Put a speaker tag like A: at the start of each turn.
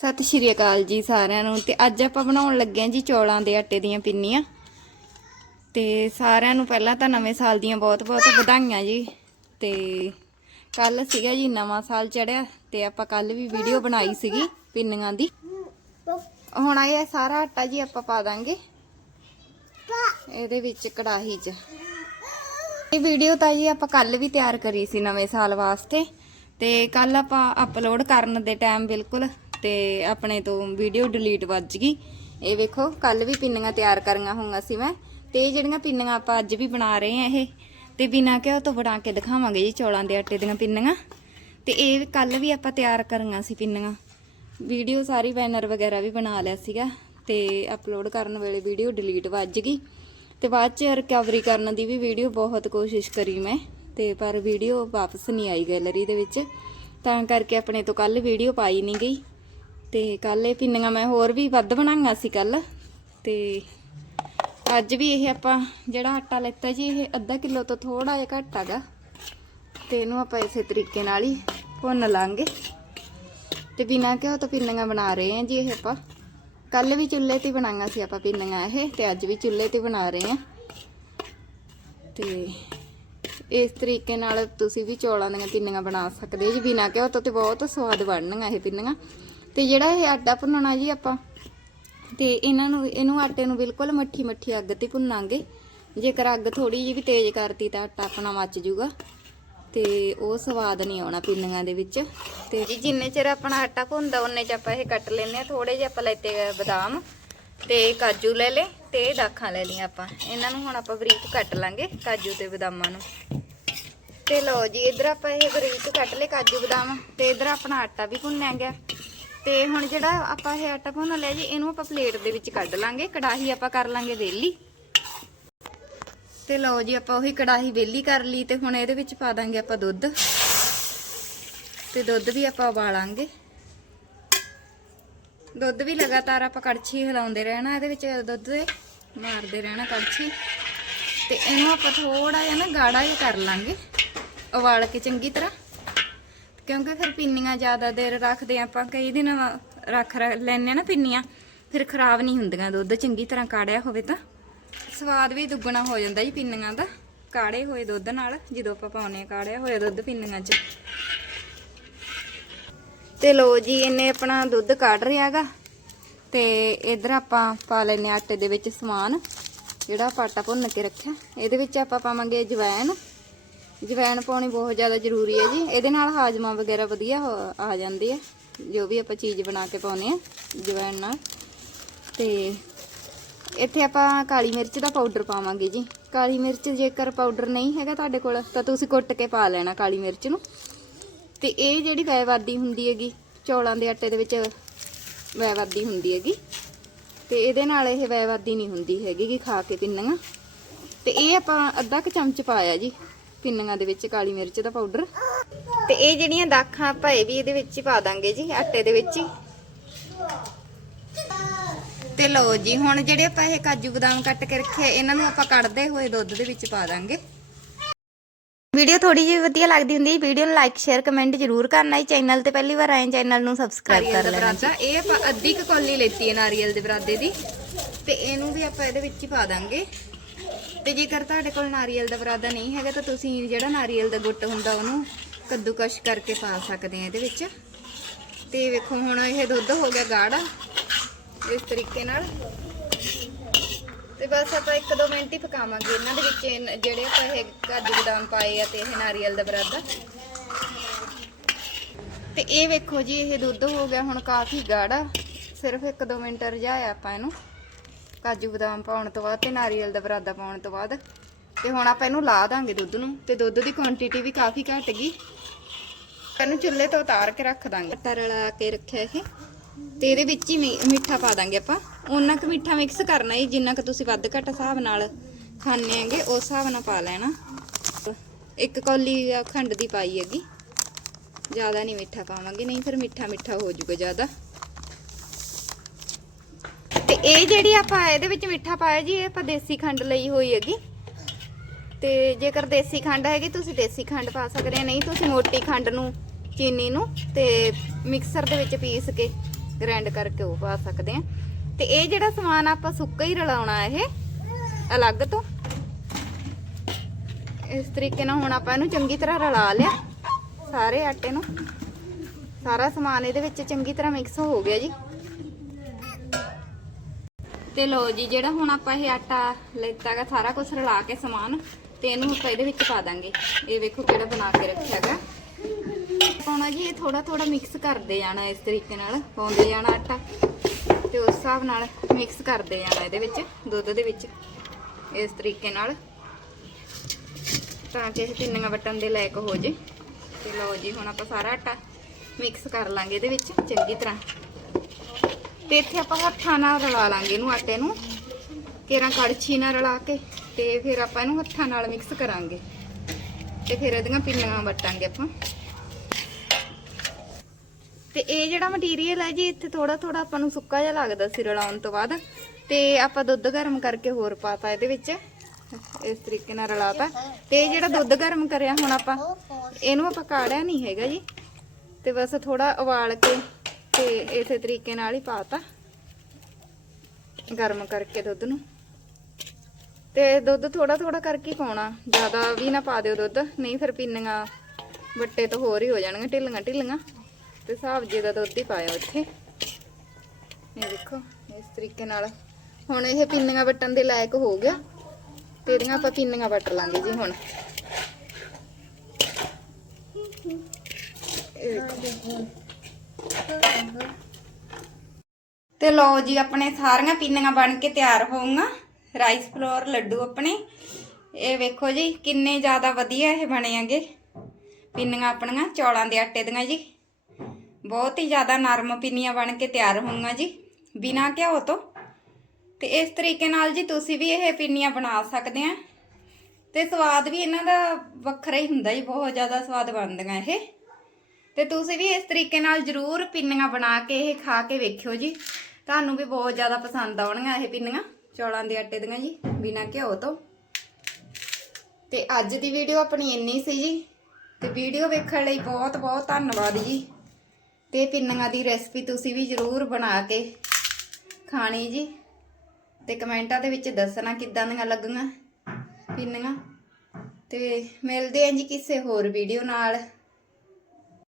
A: ਸਤਿ ਸ਼੍ਰੀ ਅਕਾਲ ਜੀ ਸਾਰਿਆਂ ਨੂੰ। ਤੇ ਅੱਜ ਆਪਾਂ ਬਣਾਉਣ ਲੱਗੇ ਹਾਂ ਜੀ ਚੌਲਾਂ ਦੇ ਆਟੇ ਦੀਆਂ ਪਿੰਨੀਆਂ। ਤੇ ਸਾਰਿਆਂ ਨੂੰ ਪਹਿਲਾਂ ਤਾਂ ਨਵੇਂ ਸਾਲ ਦੀਆਂ ਬਹੁਤ-ਬਹੁਤ ਵਧਾਈਆਂ ਜੀ। ਤੇ ਕੱਲ ਸੀਗਾ ਜੀ ਨਵਾਂ ਸਾਲ ਚੜਿਆ ਤੇ ਆਪਾਂ ਕੱਲ ਵੀ ਵੀਡੀਓ ਬਣਾਈ ਸੀਗੀ ਪਿੰਨੀਆਂ ਦੀ। ਹੁਣ ਇਹ ਸਾਰਾ ਆਟਾ ਜੀ ਆਪਾਂ ਪਾ ਦਾਂਗੇ। ਇਹਦੇ ਵਿੱਚ ਕੜਾਹੀ 'ਚ। ਇਹ ਵੀਡੀਓ ਤਾਂ ਜੀ ਆਪਾਂ ਕੱਲ ਵੀ ਤਿਆਰ ਕਰੀ ਸੀ ਨਵੇਂ ਸਾਲ ਵਾਸਤੇ। ਤੇ ਕੱਲ ਆਪਾਂ ਅਪਲੋਡ ਕਰਨ ਦੇ ਟਾਈਮ ਬਿਲਕੁਲ ਤੇ ਆਪਣੇ ਤੋਂ ਵੀਡੀਓ ਡਿਲੀਟ ਵੱਜ ਗਈ। ਇਹ ਵੇਖੋ ਕੱਲ ਵੀ ਪਿੰਨੀਆਂ ਤਿਆਰ ਕਰੀਆਂ ਹੋਈਆਂ ਸੀ ਮੈਂ। ਤੇ ਇਹ ਜਿਹੜੀਆਂ ਪਿੰਨੀਆਂ ਆਪਾਂ ਅੱਜ ਵੀ ਬਣਾ ਰਹੇ ਆ ਇਹ, ਤੇ ਬਿਨਾਂ ਘਿਓ ਤੋਂ ਬਣਾ ਕੇ ਦਿਖਾਵਾਂਗੇ ਜੀ ਚੌਲਾਂ ਦੇ ਆਟੇ ਦੀਆਂ ਪਿੰਨੀਆਂ। ਤੇ ਇਹ ਕੱਲ ਵੀ ਆਪਾਂ ਤਿਆਰ ਕਰੀਆਂ ਸੀ ਪਿੰਨੀਆਂ। ਵੀਡੀਓ ਸਾਰੀ ਬੈਨਰ ਵਗੈਰਾ ਵੀ ਬਣਾ ਲਿਆ ਸੀਗਾ, ਤੇ ਅਪਲੋਡ ਕਰਨ ਵੇਲੇ ਵੀਡੀਓ ਡਿਲੀਟ ਵੱਜ ਗਈ। ਤੇ ਬਾਅਦ ਚ ਰਿਕਵਰੀ ਕਰਨ ਦੀ ਵੀ ਵੀਡੀਓ ਬਹੁਤ ਕੋਸ਼ਿਸ਼ ਕਰੀ ਮੈਂ, ਤੇ ਪਰ ਵੀਡੀਓ ਵਾਪਸ ਨਹੀਂ ਆਈ ਗੈਲਰੀ ਦੇ ਵਿੱਚ। ਤਾਂ ਕਰਕੇ ਆਪਣੇ ਤੋਂ ਕੱਲ ਵੀਡੀਓ ਪਾਈ ਨਹੀਂ ਗਈ। ਤੇ ਕੱਲ ਇਹ ਪਿੰਨੀਆਂ ਮੈਂ ਹੋਰ ਵੀ ਵੱਧ ਬਣਾਈਆਂ ਸੀ ਕੱਲ ਤੇ ਅੱਜ ਵੀ ਇਹ ਆਪਾਂ ਜਿਹੜਾ ਆਟਾ ਲੈਤਾ ਜੀ, ਇਹ ਅੱਧਾ ਕਿਲੋ ਤੋਂ ਥੋੜਾ ਜਿਹਾ ਘੱਟ ਹੈਗਾ। ਤੇ ਇਹਨੂੰ ਆਪਾਂ ਇਸੇ ਤਰੀਕੇ ਨਾਲ ਹੀ ਭੁੰਨ ਲਾਂਗੇ। ਤੇ ਬਿਨਾਂ ਘਿਓ ਤੋਂ ਪਿੰਨੀਆਂ ਬਣਾ ਰਹੇ ਹਾਂ ਜੀ ਇਹ ਆਪਾਂ। ਕੱਲ ਵੀ ਚੁੱਲ੍ਹੇ ਤੇ ਬਣਾਈਆਂ ਸੀ ਆਪਾਂ ਪਿੰਨੀਆਂ ਇਹ, ਤੇ ਅੱਜ ਵੀ ਚੁੱਲ੍ਹੇ ਤੇ ਬਣਾ ਰਹੇ ਹਾਂ। ਤੇ ਇਸ ਤਰੀਕੇ ਨਾਲ ਤੁਸੀਂ ਵੀ ਚੌਲਾਂ ਦੀਆਂ ਪਿੰਨੀਆਂ ਬਣਾ ਸਕਦੇ ਜੀ। ਬਿਨਾਂ ਘਿਓ ਤੋਂ ਤੇ ਬਹੁਤ ਸਵਾਦ ਬਣਨਗੀਆਂ ਇਹ ਪਿੰਨੀਆਂ। ਤੇ ਜਿਹੜਾ ਇਹ ਆਟਾ ਭੁੰਨਣਾ ਜੀ ਆਪਾਂ, ਤੇ ਇਹਨਾਂ ਨੂੰ, ਇਹਨੂੰ ਆਟੇ ਨੂੰ ਬਿਲਕੁਲ ਮੱਠੀ ਮੱਠੀ ਅੱਗ ਤੇ ਭੁੰਨਾਂਗੇ। ਜੇਕਰ ਅੱਗ ਥੋੜੀ ਜਿਹੀ ਵੀ ਤੇਜ਼ ਕਰਤੀ ਤਾਂ ਆਟਾ ਆਪਣਾ ਮੱਚ ਜੂਗਾ। ਤੇ ਉਹ ਸਵਾਦ ਨਹੀਂ ਆਉਣਾ ਪਿੰਨੀਆਂ ਦੇ ਵਿੱਚ। ਤੇ ਜੀ, ਜਿੰਨੇ ਚਿਰ ਆਪਣਾ ਆਟਾ ਭੁੰਨਦਾ, ਉਹਨੇ ਚ ਆਪਾਂ ਇਹ ਕੱਟ ਲੈਨੇ ਆ ਥੋੜੇ ਜਿਹੇ ਆਪਾਂ ਲੈਤੇ ਗਏ ਬਦਾਮ ਤੇ ਕਾਜੂ ਲੈ ਲੇ ਤੇ ਦਾਖਾਂ ਲੈ ਲਈਆਂ ਆਪਾਂ। ਇਹਨਾਂ ਨੂੰ ਹੁਣ ਆਪਾਂ ਬਰੀਕ ਕੱਟ ਲਾਂਗੇ ਕਾਜੂ ਤੇ ਬਦਾਮਾਂ ਨੂੰ। ਤੇ ਲਓ ਜੀ, ਇਧਰ ਆਪਾਂ ਇਹ ਬਰੀਕ ਕੱਟ ਲਏ ਕਾਜੂ ਬਦਾਮ ਤੇ ਇਧਰ ਆਪਣਾ ਆਟਾ ਵੀ ਭੁੰਨਿਆ ਗਿਆ। ਤੇ ਹੁਣ ਜਿਹੜਾ ਆਪਾਂ ਇਹ ਆਟਾ ਭੁੰਨ ਲਿਆ ਜੀ, ਇਹਨੂੰ ਆਪਾਂ ਪਲੇਟ ਦੇ ਵਿੱਚ ਕੱਢ ਲਾਂਗੇ, ਕੜਾਹੀ ਆਪਾਂ ਕਰ ਲਾਂਗੇ ਵੇਲੀ ਤੇ ਲਓ ਜੀ, ਆਪਾਂ ਉਹੀ ਕੜਾਹੀ ਵੇਲੀ ਕਰ ਲਈ ਤੇ ਹੁਣ ਇਹਦੇ ਵਿੱਚ ਪਾ ਦਾਂਗੇ ਆਪਾਂ ਦੁੱਧ। ਤੇ ਦੁੱਧ ਵੀ ਆਪਾਂ ਉਬਾਲਾਂਗੇ। ਦੁੱਧ ਵੀ ਲਗਾਤਾਰ ਆਪਾਂ ਕੜਛੀ ਹਿਲਾਉਂਦੇ ਰਹਿਣਾ, ਇਹਦੇ ਵਿੱਚ ਦੁੱਧ ਮਾਰਦੇ ਰਹਿਣਾ ਕੜਛੀ। ਤੇ ਇਹਨੂੰ ਆਪਾਂ ਥੋੜਾ ਜਿਹਾ ਨਾ ਗਾੜਾ ਜਿਹਾ ਕਰ ਲਾਂਗੇ, ਉਬਾਲ ਕੇ ਚੰਗੀ ਤਰ੍ਹਾਂ। ਕਿਉਂਕਿ ਫਿਰ ਪਿੰਨੀਆਂ ਜ਼ਿਆਦਾ ਦੇਰ ਰੱਖਦੇ ਹਾਂ ਆਪਾਂ, ਕਈ ਦਿਨ ਰੱਖ ਰ- ਨਾ ਪਿੰਨੀਆਂ, ਫਿਰ ਖਰਾਬ ਨਹੀਂ ਹੁੰਦੀਆਂ ਦੁੱਧ, ਚੰਗੀ ਤਰ੍ਹਾਂ ਕਾੜਿਆ ਹੋਵੇ ਤਾਂ। ਸਵਾਦ ਵੀ ਦੁੱਗਣਾ ਹੋ ਜਾਂਦਾ ਜੀ ਪਿੰਨੀਆਂ ਦਾ, ਕਾੜੇ ਹੋਏ ਦੁੱਧ ਨਾਲ, ਜਦੋਂ ਆਪਾਂ ਪਾਉਨੇ ਆ ਕਾੜਿਆ ਹੋਇਆ ਦੁੱਧ ਪਿੰਨੀਆਂ 'ਚ। ਤੇ ਲੋ ਜੀ, ਇਹਨੇ ਆਪਣਾ ਦੁੱਧ ਕੱਢ ਰਿਹਾਗਾ ਤੇ ਇਧਰ ਆਪਾਂ ਪਾ ਲੈਨੇ ਆਂ ਆਟੇ ਦੇ ਵਿੱਚ ਸਮਾਨ, ਜਿਹੜਾ ਆਪਾਂ ਆਟਾ ਭੁੰਨ ਕੇ ਰੱਖਿਆ, ਇਹਦੇ ਵਿੱਚ ਆਪਾਂ ਪਾਵਾਂਗੇ ਜਵੈਣ ਜਵੈਣ ਪਾਉਣੀ ਬਹੁਤ ਜ਼ਿਆਦਾ ਜ਼ਰੂਰੀ ਹੈ ਜੀ। ਇਹਦੇ ਨਾਲ ਹਾਜਮਾ ਵਗੈਰਾ ਵਧੀਆ ਹੋ- ਆ ਜਾਂਦੀ ਹੈ ਜੋ ਵੀ ਆਪਾਂ ਚੀਜ਼ ਬਣਾ ਕੇ ਪਾਉਨੇ ਆ, ਜਵੈਣ ਨਾਲ। ਤੇ ਇੱਥੇ ਆਪਾਂ ਕਾਲੀ ਮਿਰਚ ਦਾ ਪਾਊਡਰ ਪਾਵਾਂਗੇ ਜੀ। ਕਾਲੀ ਮਿਰਚ ਜੇਕਰ ਪਾਊਡਰ ਨਹੀਂ ਹੈਗਾ ਤੁਹਾਡੇ ਕੋਲ, ਤਾਂ ਤੁਸੀਂ ਕੁੱਟ ਕੇ ਪਾ ਲੈਣਾ ਕਾਲੀ ਮਿਰਚ ਨੂੰ। ਤੇ ਇਹ ਜਿਹੜੀ ਵੈਵਾਦੀ ਹੁੰਦੀ ਹੈਗੀ, ਚੌਲਾਂ ਦੇ ਆਟੇ ਦੇ ਵਿੱਚ ਵੈਵਾਦੀ ਹੁੰਦੀ ਹੈਗੀ। ਤੇ ਇਹਦੇ ਨਾਲ ਇਹ ਵੈਵਾਦੀ ਨਹੀਂ ਹੁੰਦੀ ਹੈਗੀ ਕਿ ਖਾ ਕੇ ਪਿੰਨੀਆਂ ਤੇ ਇਹ ਆਪਾਂ ਅੱਧਾ ਕੁ ਚਮਚ ਪਾਇਆ ਜੀ। ਪਿੰਨੀਆਂ ਦੇ ਵਿੱਚ ਕਾਲੀ ਮਿਰਚ ਦਾ ਪਾਊਡਰ। ਤੇ ਇਹ ਜਿਹੜੀਆਂ ਦਾਖਾਂ ਆਪਾਂ ਇਹ ਵੀ ਇਹਦੇ ਵਿੱਚ ਹੀ ਪਾ ਦਾਂਗੇ ਜੀ ਆਟੇ ਦੇ ਵਿੱਚ ਹੀ। ਤੇ ਲਓ ਜੀ ਹੁਣ ਜਿਹੜੇ ਆਪਾਂ ਇਹ ਕਾਜੂ ਬਦਾਮ ਕੱਟ ਕੇ ਰੱਖੇ ਇਹਨਾਂ ਨੂੰ ਆਪਾਂ ਕੱਢਦੇ ਹੋਏ ਦੁੱਧ ਦੇ ਵਿੱਚ ਪਾ ਦਾਂਗੇ। ਵੀਡੀਓ ਥੋੜੀ ਜਿਹੀ ਵਧੀਆ ਲੱਗਦੀ ਹੁੰਦੀ ਹੈ ਵੀਡੀਓ ਨੂੰ ਲਾਈਕ ਸ਼ੇਅਰ ਕਮੈਂਟ ਜ਼ਰੂਰ ਕਰਨਾ ਹੈ ਚੈਨਲ ਤੇ ਪਹਿਲੀ ਵਾਰ ਆਏ ਚੈਨਲ ਨੂੰ ਸਬਸਕ੍ਰਾਈਬ ਕਰ ਲੈਣਾ ਜੀ। ਇਹ ਆਪਾਂ ਅੱਧੀ ਕੁ ਕੌਲੀ ਲੈਤੀ ਹੈ ਨਾਰੀਅਲ ਦੇ ਬਰਾਦੇ ਦੀ। ਤੇ ਇਹਨੂੰ ਵੀ ਆਪਾਂ ਇਹਦੇ ਵਿੱਚ ਹੀ ਪਾ ਦਾਂਗੇ। ਤੇ ਜੇਕਰ ਤੁਹਾਡੇ ਕੋਲ ਨਾਰੀਅਲ ਦਾ ਬਰਾਦਾ ਨਹੀਂ ਹੈਗਾ, ਤਾਂ ਤੁਸੀਂ ਜਿਹੜਾ ਨਾਰੀਅਲ ਦਾ ਗੁੱਟ ਹੁੰਦਾ, ਉਹਨੂੰ ਕੱਦੂਕਸ਼ ਕਰਕੇ ਪਾ ਸਕਦੇ ਆ ਇਹਦੇ ਵਿੱਚ। ਤੇ ਵੇਖੋ, ਹੁਣ ਇਹ ਦੁੱਧ ਹੋ ਗਿਆ ਗਾੜਾ, ਇਸ ਤਰੀਕੇ ਨਾਲ। ਤੇ ਬਸ ਆਪਾਂ 1-2 ਮਿੰਟ ਹੀ ਪਕਾਵਾਂਗੇ ਇਹਨਾਂ ਦੇ ਵਿੱਚ ਜਿਹੜੇ ਆਪਾਂ ਇਹ ਕਾਜੂ ਬਦਾਮ ਪਾਏ ਆ ਤੇ ਇਹ ਨਾਰੀਅਲ ਦਾ ਬਰਾਦਾ। ਤੇ ਇਹ ਵੇਖੋ ਜੀ, ਇਹ ਦੁੱਧ ਹੋ ਗਿਆ ਹੁਣ ਕਾਫੀ ਗਾੜਾ। ਸਿਰਫ 1-2 ਮਿੰਟ ਰਝਾਇਆ ਆਪਾਂ ਇਹਨੂੰ। ਕਾਜੂ ਬਦਾਮ ਪਾਉਣ ਤੋਂ ਬਾਅਦ ਤੇ ਨਾਰੀਅਲ ਦਾ ਬਰਾਦਾ ਪਾਉਣ ਤੋਂ ਬਾਅਦ। ਤੇ ਹੁਣ ਆਪਾਂ ਇਹਨੂੰ ਲਾ ਦਾਂਗੇ ਦੁੱਧ ਨੂੰ। ਤੇ ਦੁੱਧ ਦੀ ਕੁਆਂਟੀਟੀ ਵੀ ਕਾਫੀ ਘਟ ਗਈ। ਇਹਨੂੰ ਚੁੱਲ੍ਹੇ ਤੋਂ ਉਤਾਰ ਕੇ ਰੱਖ ਦਾਂਗੇ। ਆਟਾ ਰਲਾ ਕੇ ਰੱਖਿਆ ਇਹ। ਤੇ ਇਹਦੇ ਵਿੱਚ ਹੀ ਮਿ- ਮਿੱਠਾ ਪਾ ਦਾਂਗੇ ਆਪਾਂ। ਉਹਨਾਂ ਕੁ ਮਿੱਠਾ ਮਿਕਸ ਕਰਨਾ ਹੈ ਜਿੰਨਾ ਕੁ ਤੁਸੀਂ ਵੱਧ ਘੱਟ ਹਿਸਾਬ ਨਾਲ ਖਾਣੇ ਹੈਗੇ, ਉਸ ਹਿਸਾਬ ਨਾਲ ਪਾ ਲੈਣਾ। ਇੱਕ ਕੌਲੀ ਖੰਡ ਦੀ ਪਾਈ ਹੈਗੀ। ਜ਼ਿਆਦਾ ਨਹੀਂ ਮਿੱਠਾ ਪਾਵਾਂਗੇ, ਨਹੀਂ ਫਿਰ ਮਿੱਠਾ ਮਿੱਠਾ ਹੋ ਜਾਊਗਾ ਜ਼ਿਆਦਾ। ਇਹ ਜਿਹੜੀ ਆਪਾਂ ਇਹਦੇ ਵਿੱਚ ਮਿੱਠਾ ਪਾਇਆ ਜੀ, ਇਹ ਆਪਾਂ ਦੇਸੀ ਖੰਡ ਲਈ ਹੋਈ ਹੈਗੀ। ਤੇ ਜੇਕਰ ਦੇਸੀ ਖੰਡ ਹੈਗੀ, ਤੁਸੀਂ ਦੇਸੀ ਖੰਡ ਪਾ ਸਕਦੇ ਆ। ਨਹੀਂ, ਤੁਸੀਂ ਮੋਟੀ ਖੰਡ ਨੂੰ, ਚੀਨੀ ਨੂੰ ਤੇ ਮਿਕਸਰ ਦੇ ਵਿੱਚ ਪੀਸ ਕੇ ਗ੍ਰਾਈਂਡ ਕਰਕੇ ਉਹ ਪਾ ਸਕਦੇ ਆ। ਤੇ ਇਹ ਜਿਹੜਾ ਸਮਾਨ ਆਪਾਂ ਸੁੱਕਾ ਹੀ ਰਲਾਉਣਾ ਇਹ, ਅਲੱਗ ਤੋਂ। ਇਸ ਤਰੀਕੇ ਨਾਲ ਹੁਣ ਆਪਾਂ ਇਹਨੂੰ ਚੰਗੀ ਤਰ੍ਹਾਂ ਰਲਾ ਲਿਆ, ਸਾਰੇ ਆਟੇ ਨੂੰ। ਸਾਰਾ ਸਮਾਨ ਇਹਦੇ ਵਿੱਚ ਚੰਗੀ ਤਰ੍ਹਾਂ ਮਿਕਸ ਹੋ ਗਿਆ ਜੀ। ਤੇ ਲੋ ਜੀ, ਜਿਹੜਾ ਹੁਣ ਆਪਾਂ ਇਹ ਆਟਾ ਲੈਤਾਗਾ, ਸਾਰਾ ਕੁਝ ਰਲਾ ਕੇ ਸਮਾਨ, ਤੇ ਇਹਨੂੰ ਆਪਾਂ ਇਹਦੇ ਵਿੱਚ ਪਾ ਦਾਂਗੇ। ਇਹ ਵੇਖੋ ਕਿਹੜਾ ਬਣਾ ਕੇ ਰੱਖਿਆਗਾ। ਪਾਉਣਾ ਜੀ ਇਹ ਥੋੜਾ ਥੋੜਾ ਮਿਕਸ ਕਰਦੇ ਜਾਣਾ ਇਸ ਤਰੀਕੇ ਨਾਲ, ਪਾਉਂਦੇ ਜਾਣਾ ਆਟਾ, ਤੇ ਉਸ ਹਿਸਾਬ ਨਾਲ ਮਿਕਸ ਕਰਦੇ ਜਾਣਾ ਇਹਦੇ ਵਿੱਚ, ਦੁੱਧ ਦੇ ਵਿੱਚ, ਇਸ ਤਰੀਕੇ ਨਾਲ। ਤਾਂ ਕਿ ਇਹ ਪਿੰਨੀਆਂ ਵਟਣ ਦੇ ਲਾਇਕ ਹੋ ਜੇ। ਤੇ ਲਓ ਜੀ, ਹੁਣ ਆਪਾਂ ਸਾਰਾ ਆਟਾ ਮਿਕਸ ਕਰ ਲਾਂਗੇ ਇਹਦੇ ਵਿੱਚ, ਚੰਗੀ ਤਰ੍ਹਾਂ। ਤੇ ਇੱਥੇ ਆਪਾਂ ਹੱਥਾਂ ਨਾਲ ਰਲਾ ਲਾਂਗੇ ਇਹਨੂੰ ਆਟੇ ਨੂੰ। ਕੇਰਾਂ ਕੜਛੀ ਨਾਲ ਰਲਾ ਕੇ ਤੇ ਫਿਰ ਆਪਾਂ ਇਹਨੂੰ ਹੱਥਾਂ ਨਾਲ ਮਿਕਸ ਕਰਾਂਗੇ। ਤੇ ਫਿਰ ਇਹਦੀਆਂ ਪਿੰਨੀਆਂ ਵਟਾਂਗੇ ਆਪਾਂ। ਤੇ ਇਹ ਜਿਹੜਾ ਮਟੀਰੀਅਲ ਹੈ ਜੀ, ਇੱਥੇ ਥੋੜਾ ਥੋੜਾ ਆਪਾਂ ਨੂੰ ਸੁੱਕਾ ਜਿਹਾ ਲੱਗਦਾ ਸੀ ਰਲਾਉਣ ਤੋਂ ਬਾਅਦ। ਤੇ ਆਪਾਂ ਦੁੱਧ ਗਰਮ ਕਰਕੇ ਹੋਰ ਪਾਤਾ ਇਹਦੇ ਵਿੱਚ। ਇਸ ਤਰੀਕੇ ਨਾਲ ਰਲਾਤਾ। ਤੇ ਇਹ ਜਿਹੜਾ ਦੁੱਧ ਗਰਮ ਕਰਿਆ ਹੁਣ ਆਪਾਂ, ਇਹਨੂੰ ਆਪਾਂ ਕਾੜਿਆ ਨਹੀਂ ਹੈਗਾ ਜੀ। ਤੇ ਬਸ ਥੋੜਾ ਉਬਾਲ ਕੇ ਤੇ ਇਸੇ ਤਰੀਕੇ ਨਾਲ ਹੀ ਪਾਤਾ। ਗਰਮ ਕਰਕੇ ਦੁੱਧ ਨੂੰ। ਤੇ ਦੁੱਧ ਥੋੜਾ ਥੋੜਾ ਕਰਕੇ ਪਾਉਣਾ। ਜ਼ਿਆਦਾ ਵੀ ਨਾ ਪਾ ਦਿਓ ਦੁੱਧ, ਨਹੀਂ ਫਿਰ ਪਿੰਨੀਆਂ ਵੱਟੇ ਤੋਂ ਹੋਰ ਹੀ ਹੋ ਜਾਣਗੀਆਂ, ਢਿੱਲੀਆਂ ਢਿੱਲੀਆਂ। ਤੇ ਹਿਸਾਬ ਦਾ ਦੁੱਧ ਹੀ ਪਾਇਆ ਇੱਥੇ ਇਹ ਦੇਖੋ, ਇਸ ਤਰੀਕੇ ਨਾਲ। ਹੁਣ ਇਹ ਪਿੰਨੀਆਂ ਵੱਟਣ ਦੇ ਲਾਇਕ ਹੋ ਗਿਆ। ਤੇ ਇਹਦੀਆਂ ਆਪਾਂ ਪਿੰਨੀਆਂ ਵੱਟ ਲਾਂਗੇ ਜੀ ਹੁਣ। ਇਹ ਦੇਖੋ। ਤੇ ਲਓ ਜੀ, ਆਪਣੇ ਸਾਰੀਆਂ ਪਿੰਨੀਆਂ ਬਣ ਕੇ ਤਿਆਰ ਹੋਊਗਾ। ਰਾਈਸ ਫਲੋਰ ਲੱਡੂ ਆਪਣੇ। ਇਹ ਵੇਖੋ ਜੀ, ਕਿੰਨੇ ਜ਼ਿਆਦਾ ਵਧੀਆ ਇਹ ਬਣੇ ਆਗੇ ਪਿੰਨੀਆਂ ਆਪਣੀਆਂ, ਚੌਲਾਂ ਦੇ ਆਟੇ ਦੀਆਂ ਜੀ। ਬਹੁਤ ਹੀ ਜ਼ਿਆਦਾ ਨਰਮ ਪਿੰਨੀਆਂ ਬਣ ਕੇ ਤਿਆਰ ਹੋਊਗਾ ਜੀ, ਬਿਨਾਂ ਘਿਓ ਤੋਂ। ਤੇ ਇਸ ਤਰੀਕੇ ਨਾਲ ਜੀ ਤੁਸੀਂ ਵੀ ਇਹ ਪਿੰਨੀਆਂ ਬਣਾ ਸਕਦੇ ਆ। ਤੇ ਸਵਾਦ ਵੀ ਇਹਨਾਂ ਦਾ ਵੱਖਰਾ ਹੀ ਹੁੰਦਾ ਜੀ, ਬਹੁਤ ਜ਼ਿਆਦਾ ਸਵਾਦ ਬਣਦੀਆਂ ਇਹ। ਤੇ ਤੁਸੀਂ ਵੀ ਇਸ ਤਰੀਕੇ ਨਾਲ ਜਰੂਰ ਪਿੰਨੀਆਂ ਬਣਾ ਕੇ ਇਹ ਖਾ ਕੇ ਵੇਖਿਓ ਜੀ। ਤੁਹਾਨੂੰ ਵੀ ਬਹੁਤ ਜ਼ਿਆਦਾ ਪਸੰਦ ਆਉਣਗੀਆਂ ਇਹ ਪਿੰਨੀਆਂ, ਚੌਲਾਂ ਦੇ ਆਟੇ ਦੀਆਂ ਜੀ, ਬਿਨਾਂ ਘਿਓ ਤੋਂ। ਤੇ ਅੱਜ ਦੀ ਵੀਡੀਓ ਆਪਣੀ ਇੰਨੀ ਸੀ ਜੀ, ਤੇ ਵੀਡੀਓ ਵੇਖਣ ਲਈ ਬਹੁਤ ਬਹੁਤ ਧੰਨਵਾਦ ਜੀ। ਤੇ ਪਿੰਨੀਆਂ ਦੀ ਰੈਸਪੀ ਤੁਸੀਂ ਵੀ ਜਰੂਰ ਬਣਾ ਕੇ ਖਾਣੀ ਜੀ। ਤੇ ਕਮੈਂਟਾਂ ਦੇ ਵਿੱਚ ਦੱਸਣਾ ਕਿੱਦਾਂ ਦੀਆਂ ਲੱਗੀਆਂ ਪਿੰਨੀਆਂ। ਤੇ ਮਿਲਦੇ ਆਂ ਜੀ ਕਿਸੇ ਹੋਰ ਵੀਡੀਓ ਨਾਲ।